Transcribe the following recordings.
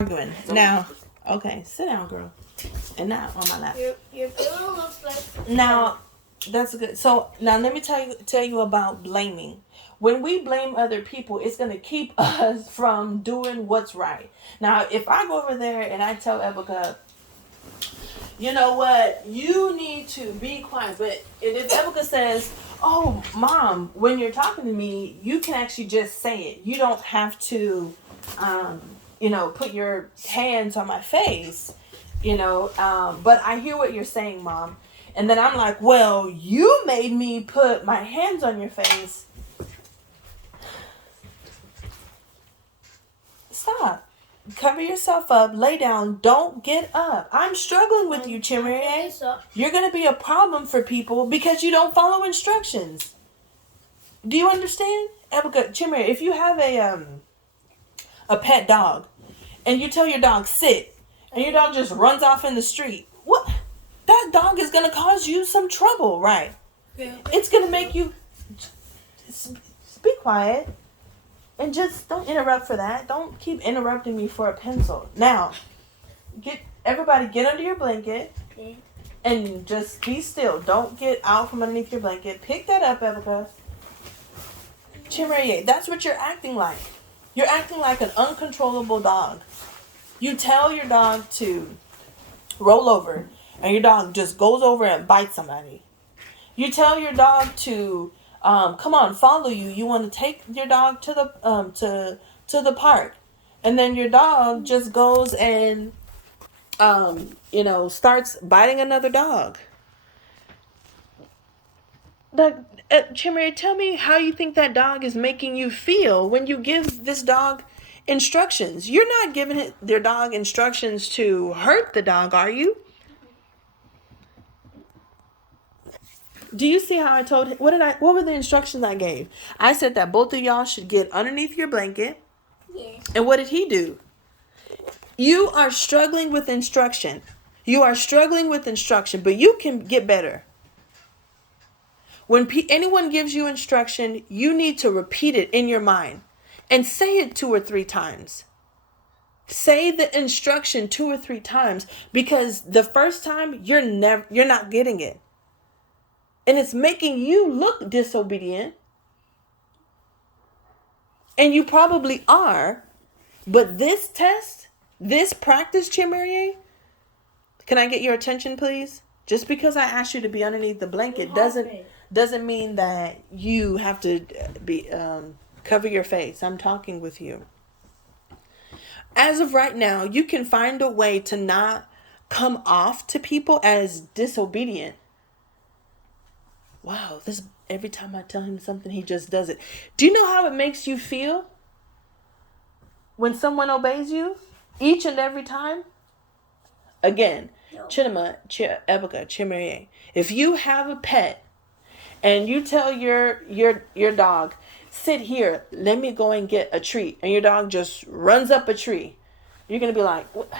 arguing. Now, okay, sit down, girl. And now on my lap. Your pillow looks like. Now, that's good. So now let me tell you about blaming. When we blame other people, it's gonna keep us from doing what's right. Now, if I go over there and I tell Ebica, you know what, you need to be quiet. But if Ebica says, "Oh, mom, when you're talking to me, you can actually just say it. You don't have to, put your hands on my face." But I hear what you're saying, mom. And then I'm like, well, you made me put my hands on your face. Stop. Cover yourself up. Lay down. Don't get up. I'm struggling with you, Chimere. You're going to be a problem for people because you don't follow instructions. Do you understand? Ebica, Chimere, if you have a pet dog and you tell your dog sit and your dog just runs off in the street, what? That dog is going to cause you some trouble, right? Yeah. It's going to make you... Be quiet. And just don't interrupt for that. Don't keep interrupting me for a pencil. Now, everybody get under your blanket. Okay. And just be still. Don't get out from underneath your blanket. Pick that up, Ebica. Chimere, that's what you're acting like. You're acting like an uncontrollable dog. You tell your dog to roll over, and your dog just goes over and bites somebody. You tell your dog to come on, follow you. You want to take your dog to the to the park, and then your dog just goes and starts biting another dog. Chimere, tell me how you think that dog is making you feel when you give this dog instructions. You're not giving their dog instructions to hurt the dog, are you? Do you see how I told him? What were the instructions I gave? I said that both of y'all should get underneath your blanket. Yes. And what did he do? You are struggling with instruction. You are struggling with instruction, but you can get better. When anyone gives you instruction, you need to repeat it in your mind and say it 2 or 3 times. Say the instruction 2 or 3 times, because the first time you're not getting it. And it's making you look disobedient. And you probably are. But this practice, Chimere, can I get your attention, please? Just because I asked you to be underneath the blanket doesn't mean that you have to be cover your face. I'm talking with you. As of right now, you can find a way to not come off to people as disobedient. Wow, every time I tell him something, he just does it. Do you know how it makes you feel when someone obeys you each and every time? Again, no. Ebica, Chimere, if you have a pet and you tell your dog, sit here, let me go and get a treat, and your dog just runs up a tree, you're going to be like, what?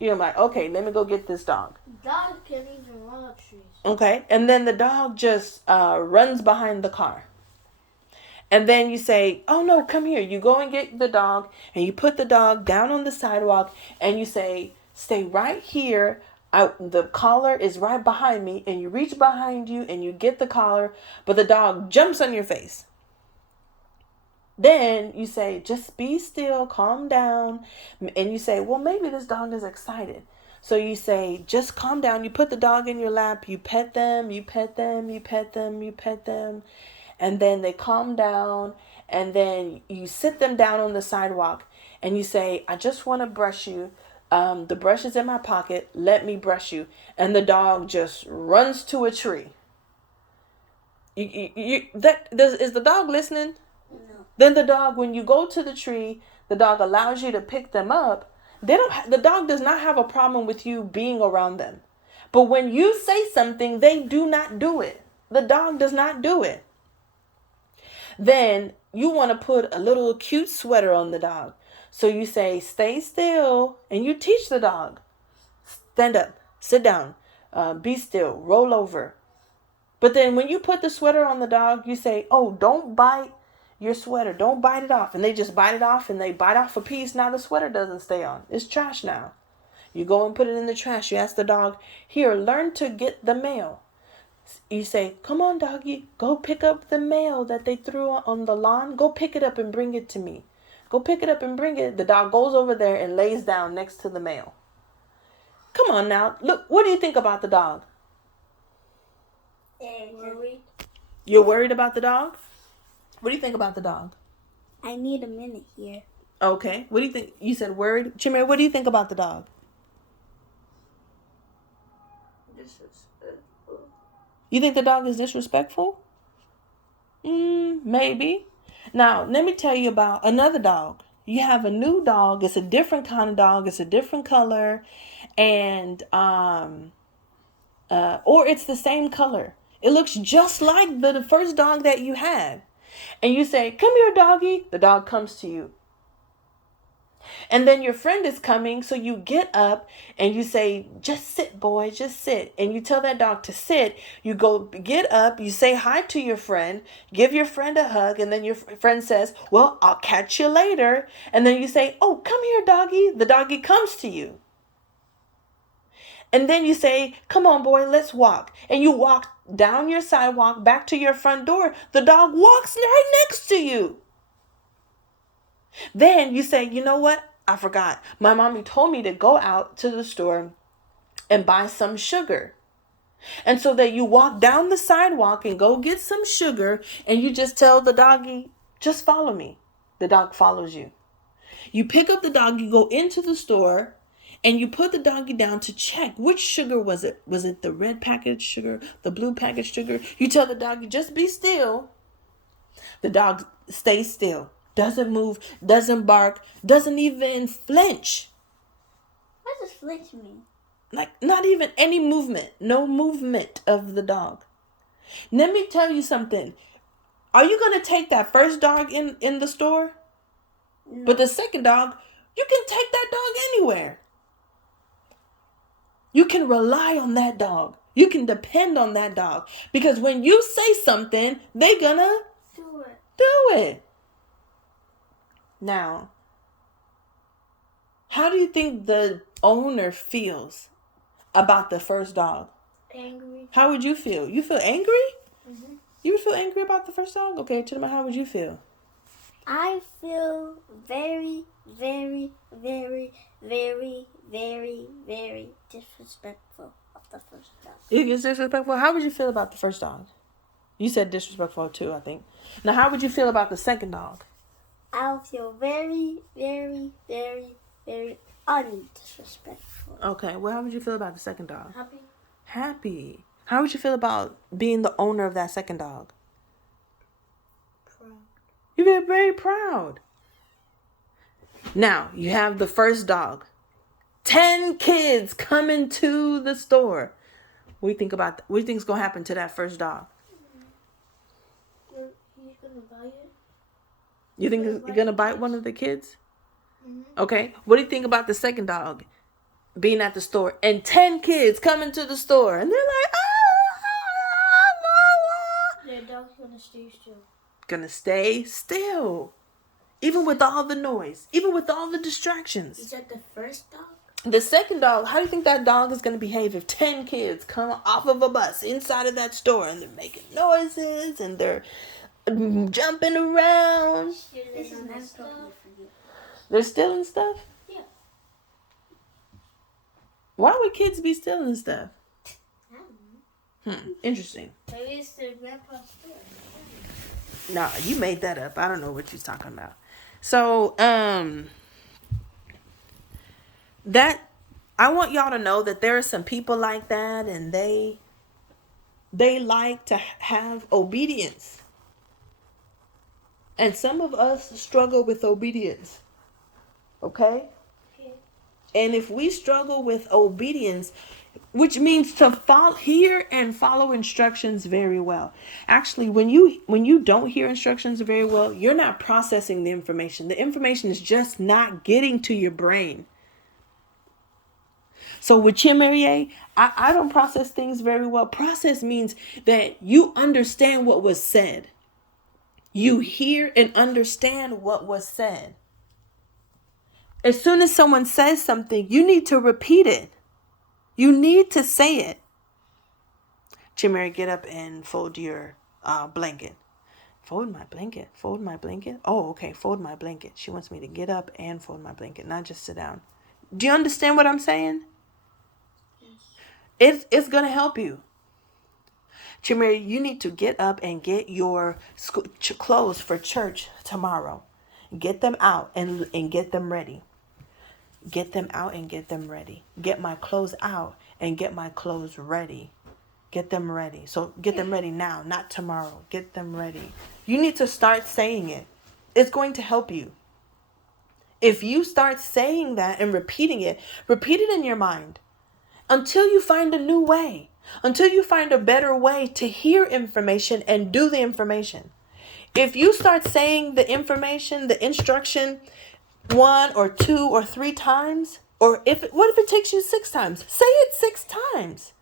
You're like, okay, let me go get this dog. Dog can even run up trees. Okay, and then the dog just runs behind the car. And then you say, oh no, come here. You go and get the dog, and you put the dog down on the sidewalk, and you say, stay right here. The collar is right behind me, and you reach behind you, and you get the collar, but the dog jumps on your face. Then you say, just be still, calm down. And you say, well, maybe this dog is excited. So you say, just calm down. You put the dog in your lap. You pet them, you pet them, you pet them, you pet them. And then they calm down. And then you sit them down on the sidewalk. And you say, I just want to brush you. The brush is in my pocket. Let me brush you. And the dog just runs to a tree. Is the dog listening? No. Then the dog, when you go to the tree, the dog allows you to pick them up. The dog does not have a problem with you being around them. But when you say something, they do not do it. The dog does not do it. Then you want to put a little cute sweater on the dog. So you say, stay still, and you teach the dog. Stand up, sit down, be still, roll over. But then when you put the sweater on the dog, you say, oh, don't bite your sweater. Don't bite it off. And they just bite it off and they bite off a piece. Now the sweater doesn't stay on. It's trash now. You go and put it in the trash. You ask the dog, here, learn to get the mail. You say, come on, doggy, go pick up the mail that they threw on the lawn. Go pick it up and bring it to me. Go pick it up and bring it. The dog goes over there and lays down next to the mail. Come on now. Look, what do you think about the dog? Worried. You're worried about the dog? What do you think about the dog? I need a minute here. Okay. What do you think? You said worried. Chimere, what do you think about the dog? Disrespectful. You think the dog is disrespectful? Maybe. Now, let me tell you about another dog. You have a new dog. It's a different kind of dog. It's a different color. And, or it's the same color. It looks just like the first dog that you had. And you say, come here, doggy. The dog comes to you. And then your friend is coming, so you get up and you say, just sit, boy, just sit. And you tell that dog to sit. You go get up, you say hi to your friend, give your friend a hug, and then your friend says, well, I'll catch you later. And then you say, oh, come here, doggy. The doggy comes to you. And then you say, come on, boy, let's walk. And you walk down your sidewalk back to your front door. The dog walks right next to you. Then you say, you know what? I forgot. My mommy told me to go out to the store and buy some sugar. And so that you walk down the sidewalk and go get some sugar, and you just tell the doggy, just follow me. The dog follows you. You pick up the dog, you go into the store, and you put the doggy down to check which sugar was it. Was it the red packaged sugar, the blue packaged sugar? You tell the doggy, just be still. The dog stays still, doesn't move, doesn't bark, doesn't even flinch. What does flinch mean? Like not even any movement, no movement of the dog. Let me tell you something. Are you going to take that first dog in the store? No. But the second dog, you can take that dog anywhere. You can rely on that dog. You can depend on that dog. Because when you say something, they're gonna do it. Now, how do you think the owner feels about the first dog? Angry. How would you feel? You feel angry? Mm-hmm. You would feel angry about the first dog? Okay, Chidima, how would you feel? I feel very, very, very, very, very, very disrespectful of the first dog. It gets disrespectful. How would you feel about the first dog? You said disrespectful too, I think. Now, how would you feel about the second dog? I'll feel very, very, very, very undisrespectful. Okay, well, how would you feel about the second dog? Happy? Happy. How would you feel about being the owner of that second dog? Proud. You'd be very proud. Now, you have the first dog. 10 kids coming to the store. What do you think about that? What do you think is going to happen to that first dog? He's going to bite it. You think he's going to bite one of the kids? Mm-hmm. Okay. What do you think about the second dog being at the store and 10 kids coming to the store and they're like, The dog's going to stay still. Gonna stay still. Even with all the noise, even with all the distractions. Is that the first dog? The second dog, how do you think that dog is going to behave if 10 kids come off of a bus inside of that store and they're making noises and they're jumping around? This is not stuff. They're stealing stuff? Yeah. Why would kids be stealing stuff? I don't know. Interesting. Maybe it's the grandpa's store. Nah, you made that up. I don't know what you're talking about. So, that I want y'all to know that there are some people like that, and they like to have obedience. And some of us struggle with obedience. Okay? And if we struggle with obedience, which means to hear and follow instructions very well. Actually, when you don't hear instructions very well, you're not processing the information. The information is just not getting to your brain. So with Chimere, I don't process things very well. Process means that you understand what was said. You hear and understand what was said. As soon as someone says something, you need to repeat it. You need to say it. Chimera, get up and fold your blanket. Fold my blanket. Fold my blanket. Oh, okay. Fold my blanket. She wants me to get up and fold my blanket, not just sit down. Do you understand what I'm saying? Yes. It's going to help you. Chimera, you need to get up and get your clothes for church tomorrow. Get them out and get them ready. Get them out and get them ready. Get my clothes out and get my clothes ready. Get them ready. So get them ready now, not tomorrow. Get them ready. You need to start saying it. It's going to help you. If you start saying that and repeat it in your mind until you find a new way, until you find a better way to hear information and do the information. If you start saying the information, the instruction 1 or 2 or 3 times, or what if it takes you 6 times? Say it 6 times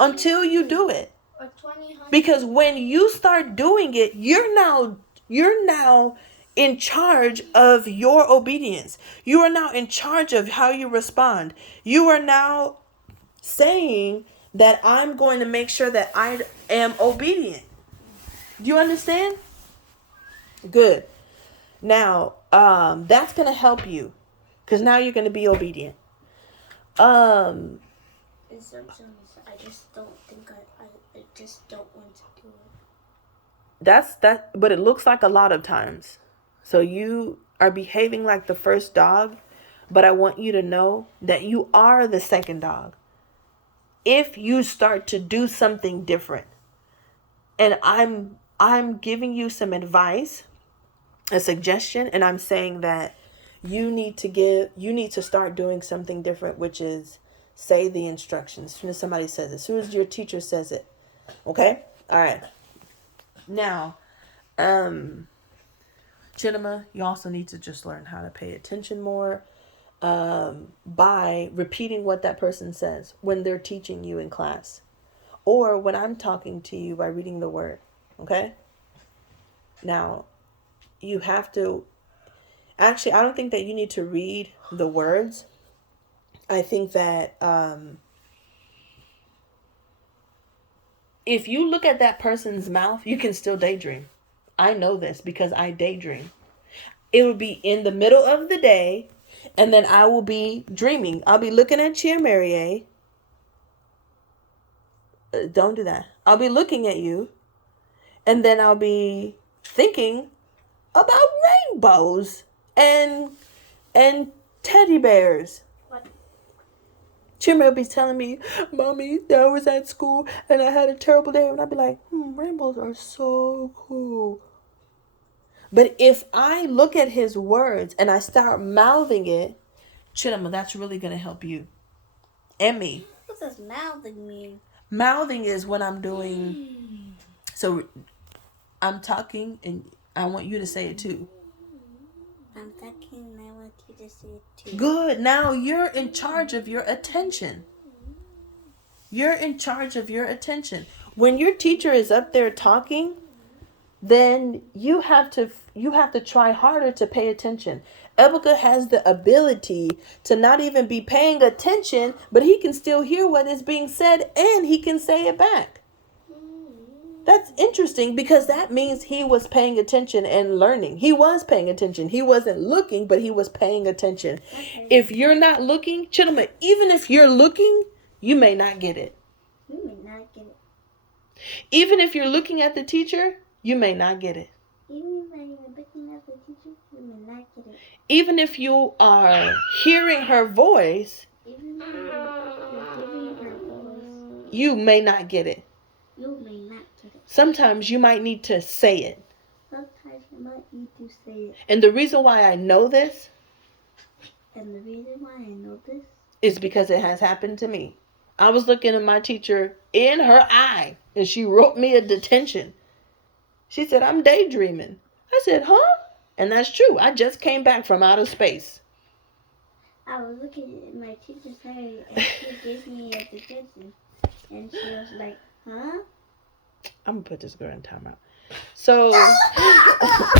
until you do it. Or 20. Because when you start doing it, you're now in charge of your obedience. You are now in charge of how you respond. You are now saying that I'm going to make sure that I am obedient. Do you understand? Good. Now, that's going to help you because now you're going to be obedient. Instructions, I just don't think I just don't want to do it. That's but it looks like a lot of times. So you are behaving like the first dog, but I want you to know that you are the second dog. If you start to do something different, and I'm giving you some advice, a suggestion, and I'm saying that you need to start doing something different, which is say the instructions as soon as somebody says it, as soon as your teacher says it. Okay? All right. Now, Chidima, you also need to just learn how to pay attention more by repeating what that person says when they're teaching you in class, or when I'm talking to you by reading the word. Okay? Now, you have to, actually, I don't think that you need to read the words. I think that if you look at that person's mouth, you can still daydream. I know this because I daydream. It would be in the middle of the day, and then I will be dreaming. I'll be looking at Chia Marie. Don't do that. I'll be looking at you, and then I'll be thinking about rainbows and teddy bears. Chimera will be telling me, Mommy, I was at school and I had a terrible day. And I'd be like, rainbows are so cool. But if I look at his words and I start mouthing it, Chidima, that's really going to help you and me. What does mouthing mean? Mouthing is when I'm doing, so I'm talking and I want you to say it too. I'm talking and I want you to say it too. Good. Now you're in charge of your attention. You're in charge of your attention. When your teacher is up there talking, then you have to try harder to pay attention. Ebuka has the ability to not even be paying attention, but he can still hear what is being said and he can say it back. That's interesting because that means he was paying attention and learning. He was paying attention. He wasn't looking, but he was paying attention. Okay. If you're not looking, Chidima, even if you're looking, you may not get it. You may not get it. Even if you're looking at the teacher, you may not get it. Even if you're looking at the teacher, you may not get it. Even if you are hearing her voice, even if you're hearing her voice, you may not get it. You may not get it. Sometimes you might need to say it. Sometimes you might need to say it. And the reason why I know this is because it has happened to me. I was looking at my teacher in her eye and she wrote me a detention. She said, I'm daydreaming. I said, huh? And that's true. I just came back from outer space. I was looking at my teacher's eye and she gave me a detention. And she was like, huh? I'm going to put this girl in timeout. So